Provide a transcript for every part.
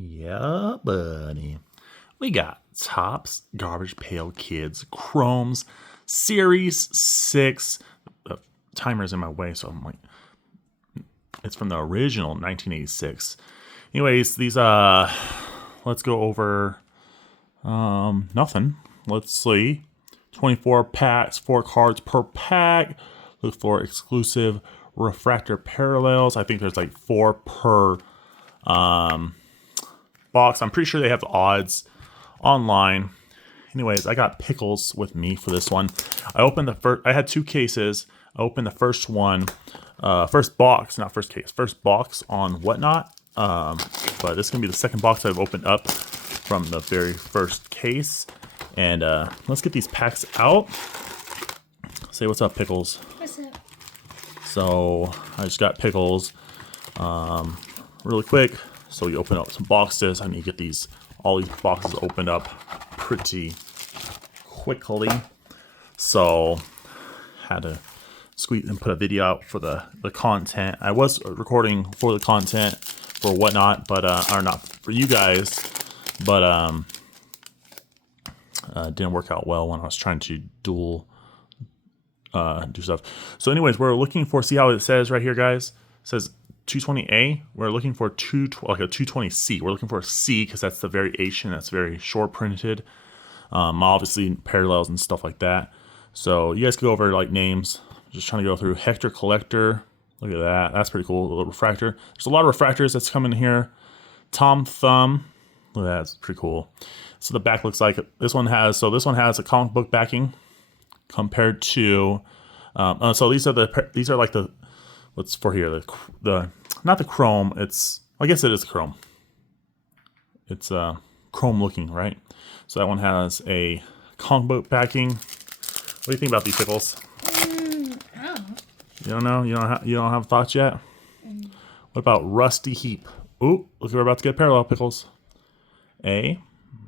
Yeah, buddy. We got Topps Garbage Pail Kids Chromes Series 6. The timer's in my way, so I'm like, it's from the original 1986. Anyways, these, let's go over, nothing. Let's see. 24 packs, 4 cards per pack. Look for exclusive refractor parallels. I think there's like 4 per, box. I'm pretty sure they have odds online. Anyways, I got Pickles with me for this one. I opened the first, I had 2 cases. I opened the first one, first box, not first case, first box on Whatnot. But this is gonna be the second box I've opened up from the very first case. And let's get these packs out. Say what's up, Pickles. What's up? So I just got Pickles really quick. So we open up some boxes. I need to get all these boxes opened up pretty quickly. So had to squeeze and put a video out for the content. I was recording for the content for Whatnot, but or not for you guys, but didn't work out well when I was trying to do stuff. So anyways, we're looking for, see how it says right here, guys? It says 220A. We're looking for like a 220C. We're looking for a C because that's the variation. That's very short printed. Obviously parallels and stuff like that. So you guys can go over like names. Just trying to go through Hector Collector. Look at that. That's pretty cool. A little refractor. There's a lot of refractors that's coming in here. Tom Thumb. Look at that. It's pretty cool. So the back looks like this one has. So this one has a comic book backing compared to. So these are like the. What's for here? The not the chrome. It's, I guess it is chrome. It's chrome looking, right? So that one has a comic book backing. What do you think about these, Pickles? I don't know. You don't know? You don't have thoughts yet? What about Rusty Heap? Ooh, look, we're about to get parallel, Pickles. A.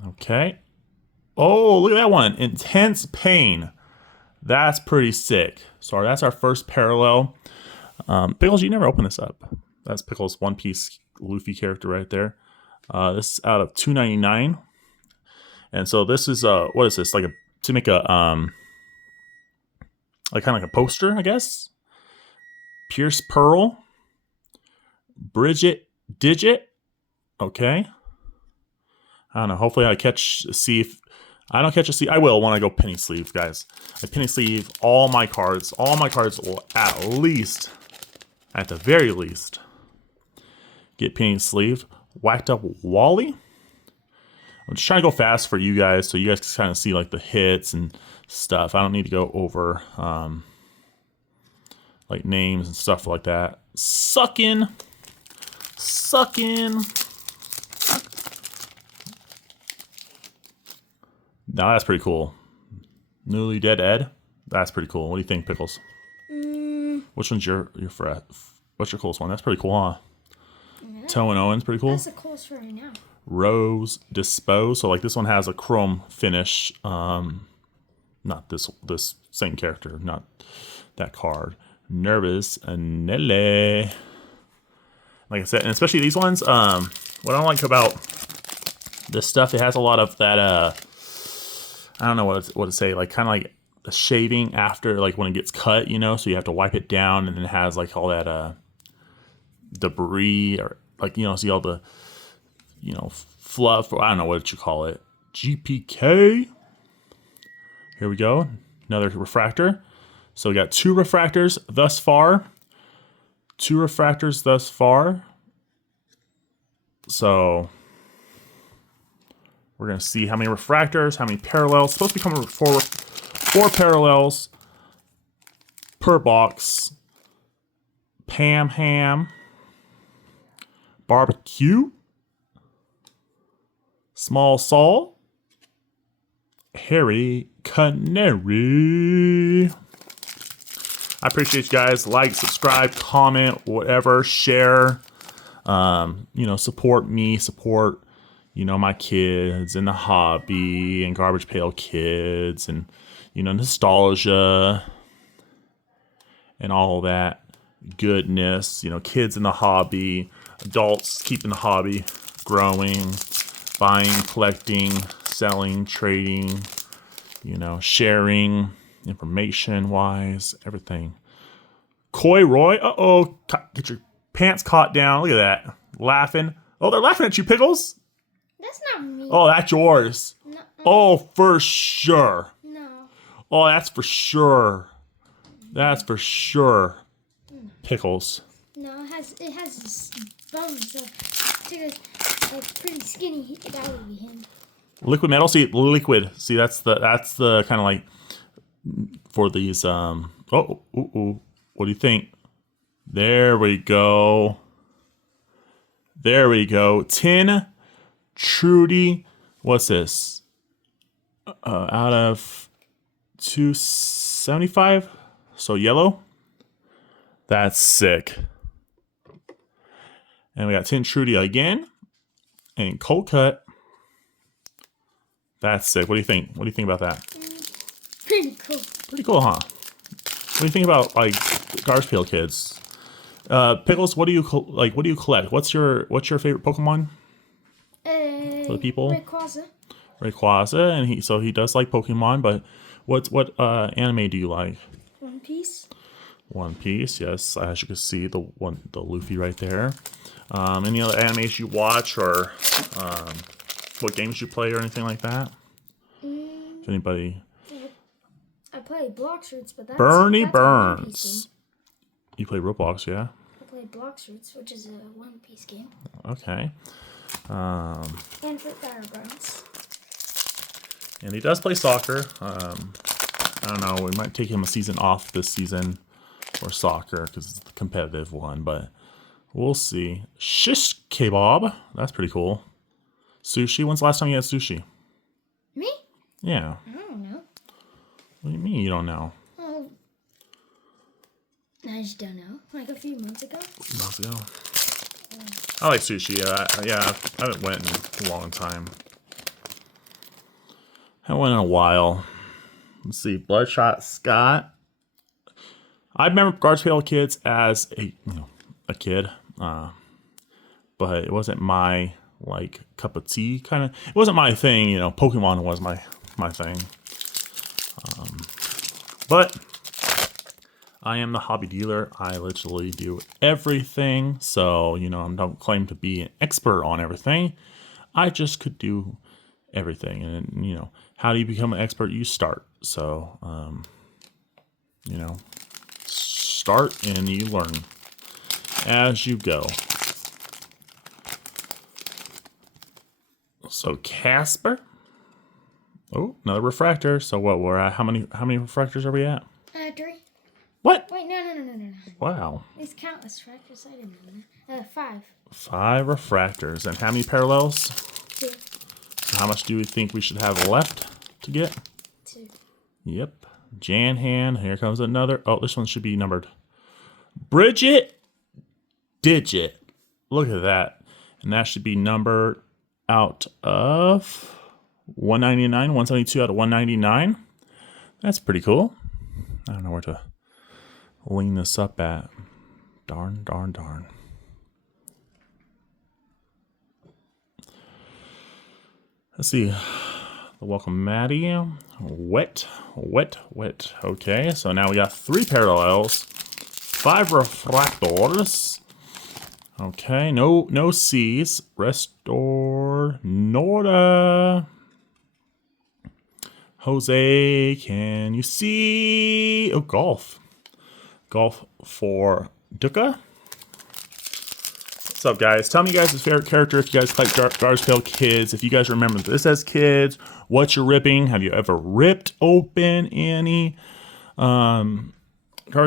Okay. Oh, look at that one. Intense Pain. That's pretty sick. So that's our first parallel. Pickles, you never open this up. That's Pickles' One Piece Luffy character right there. This is out of $2.99. And so this is what is this? Like to make a like kind of like a poster, I guess. Pierce Pearl. Bridget Digit. Okay. I don't know. Hopefully I see if I don't catch a C. I will when I go penny sleeve, guys. I penny sleeve all my cards. All my cards will at least, at the very least, get penny sleeve. Whacked Up Wally. I'm just trying to go fast for you guys so you guys can kind of see like the hits and stuff. I don't need to go over like names and stuff like that. Suckin'. Now that's pretty cool. Newly Dead Ed. That's pretty cool. What do you think, Pickles? Which one's your what's your coolest one? That's pretty cool, huh? Yeah. Toe and Owen's pretty cool. That's the coolest for right now. Rose Dispose. So like this one has a chrome finish. Not this same character, not that card. Nervous Nelle. Like I said, and especially these ones. What I don't like about this stuff, it has a lot of that. I don't know what to say. Like kind of like the shaving after, like when it gets cut, you know. So you have to wipe it down, and then it has like all that debris or like, you know, see all the, you know, fluff, or I don't know what you call it. GPK. Here we go. Another refractor. So we got 2 refractors thus far. 2 refractors thus far. So we're going to see how many refractors, how many parallels. It's supposed to be coming 4 parallels per box. Pam Ham. Barbecue. Small Saul. Harry Canary. I appreciate you guys. Like, subscribe, comment, whatever, share. You know, support me, support, you know, my kids and the hobby and Garbage Pail Kids and, you know, nostalgia and all that goodness. You know, kids in the hobby, adults keeping the hobby growing, buying, collecting, selling, trading, you know, sharing, information-wise, everything. Coy Roy, uh-oh, get your pants caught down. Look at that, laughing. Oh, they're laughing at you, Pickles. That's not me. Oh, that's yours. No. Oh, for sure. No. Oh, that's for sure. That's for sure. Pickles. No, it has this bones. So like pretty skinny. That would be him. Liquid metal. See, liquid. See, that's the kind of like for these. Oh, ooh. What do you think? There we go. There we go. Tin Trudy. What's this? Out of 275. So yellow. That's sick. And we got Tin Trudy again. And cold cut. That's sick. What do you think? What do you think about that? Pretty cool. Pretty cool, huh? What do you think about like Garbage Pail Kids? Pickles, what do you like? What do you collect? What's your favorite Pokemon? For the people, Rayquaza, and he does like Pokemon. But what anime do you like? One Piece. One Piece, yes. As you can see, the Luffy right there. Any other animes you watch or what games you play or anything like that? If anybody. I play Block Shoots, but that's Bernie that's a One Piece Burns. game. You play Roblox, yeah? I play Block Shoots, which is a One Piece game. Okay. And Fruit Fire Burns. And he does play soccer. I don't know. We might take him a season off this season for soccer because it's the competitive one, but we'll see. Shish kebab. That's pretty cool. Sushi. When's the last time you had sushi? Me? Yeah. I don't know. What do you mean you don't know? Oh, I just don't know. Like a few months ago. Months ago. I like sushi. I haven't went in a long time. I went in a while. Let's see. Bloodshot Scott. I remember Garbage Pail Kids as a kid, but it wasn't my like cup of tea kind of. It wasn't my thing. Pokemon was my thing. But I am the hobby dealer. I literally do everything. So, I don't claim to be an expert on everything. I just could do everything. And, how do you become an expert? You start. So, start and you learn as you go. So, Casper. Oh, another refractor. So what we're at? How many refractors are we at? 3. What? Wait, no. Wow. It's countless refractors. I didn't know that. 5. 5 refractors. And how many parallels? 2. So how much do we think we should have left to get? 2. Yep. Janhan. Here comes another. Oh, this one should be numbered. Bridget Digit. Look at that. And that should be numbered out of 199, 172 out of 199. That's pretty cool. I don't know where to lean this up at. Darn. Let's see. The welcome Maddie. Wet. Okay, so now we got 3 parallels, 5 refractors. Okay, no C's. Restore Nora. Jose, can you see? Oh, golf. Golf for Duca. What's up, guys? Tell me you guys' favorite character if you guys like Garbage Pail Kids. If you guys remember this as kids, what you're ripping. Have you ever ripped open any Garbage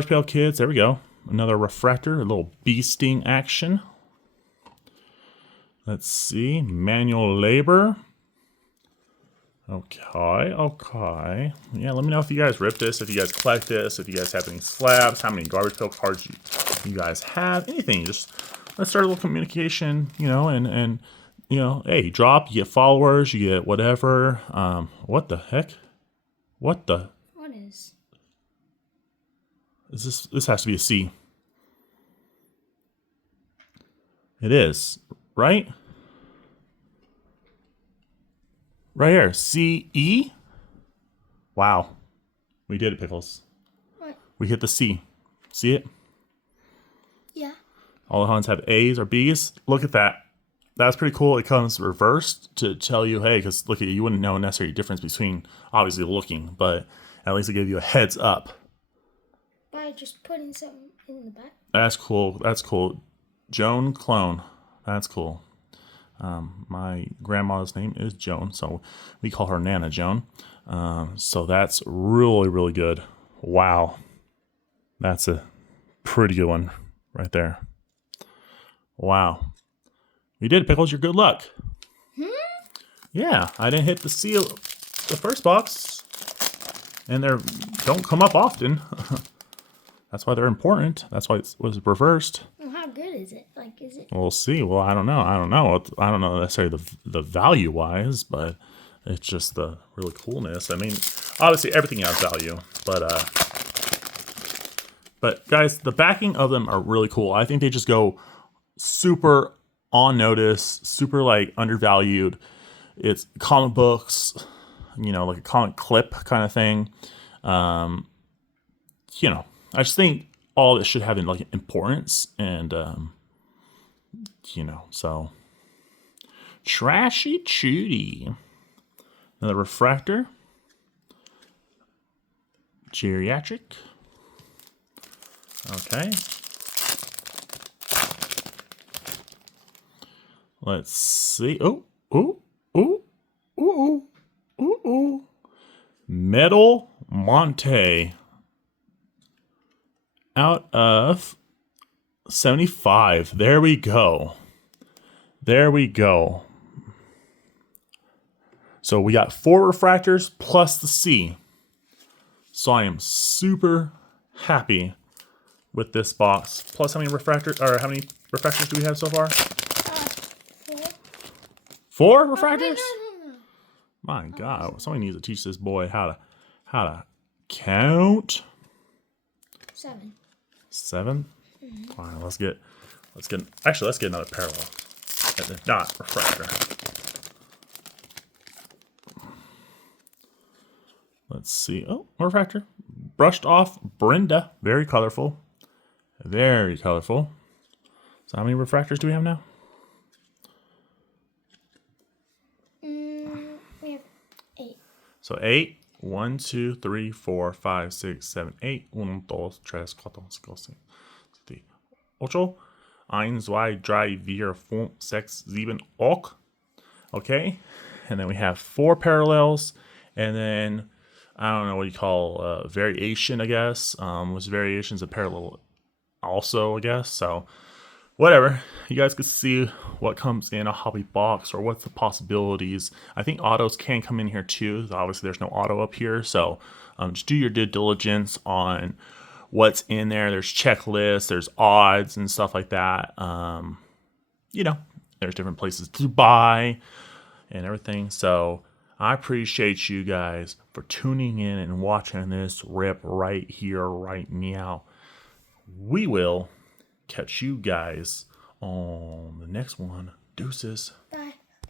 Pail Kids? There we go. Another refractor, a little beasting action. Let's see. Manual labor. Okay. Yeah, let me know if you guys rip this, if you guys collect this, if you guys have any slabs, how many Garbage Pail cards you guys have, anything. Just let's start a little communication, and hey, drop, you get followers, you get whatever. What the heck? What is? Is this has to be a C. It is, right? Right here. CE. Wow. We did it, Pickles. What? We hit the C. See it? Yeah. All the Huns have A's or B's. Look at that. That's pretty cool. It comes reversed to tell you, hey, because look at you wouldn't know necessarily the difference between obviously looking, but at least it gave you a heads up. By just putting something in the back. That's cool. That's cool. Joan Clone. That's cool. My grandma's name is Joan, so we call her Nana Joan. So that's really, really good. Wow. That's a pretty good one right there. Wow. You did, Pickles. Your good luck. Yeah, I didn't hit the seal the first box, and they don't come up often. That's why they're important. That's why it was reversed. Well, how good is it? Like, is it? We'll see. Well, I don't know. I don't know necessarily the value wise, but it's just the really coolness. I mean, obviously everything has value, but guys, the backing of them are really cool. I think they just go super on notice, super like undervalued. It's comic books, like a comic clip kind of thing. I just think all this should have like importance and so trashy chooty. Another refractor. Geriatric. Okay. Let's see. Oh. Metal Monte. Out of 75. There we go. So we got 4 refractors plus the C. So I am super happy with this box. Plus how many refractors do we have so far? 4 refractors? No. My God, somebody needs to teach this boy how to count. 7. 7? All right, let's get another parallel. Not refractor. Let's see. Oh, refractor. Brushed off Brenda. Very colorful. Very colorful. So how many refractors do we have now? We have 8. So 8. 1, 2, 3, 4, 5, 6, 7, 8. 1, 2, 3, 4, 5, 6, 7, 8. 1, 2, 3, 4, 5, 6, 7, 8. Okay. And then we have 4 parallels. And then, I don't know what you call variation, I guess. Which variations of parallel also, I guess. So, whatever. You guys can see what comes in a hobby box or what's the possibilities. I think autos can come in here too. Obviously, there's no auto up here. So, just do your due diligence on what's in there. There's checklists, there's odds and stuff like that. There's different places to buy and everything. So I appreciate you guys for tuning in and watching this rip right here, right now. We will catch you guys on the next one. Deuces. Bye.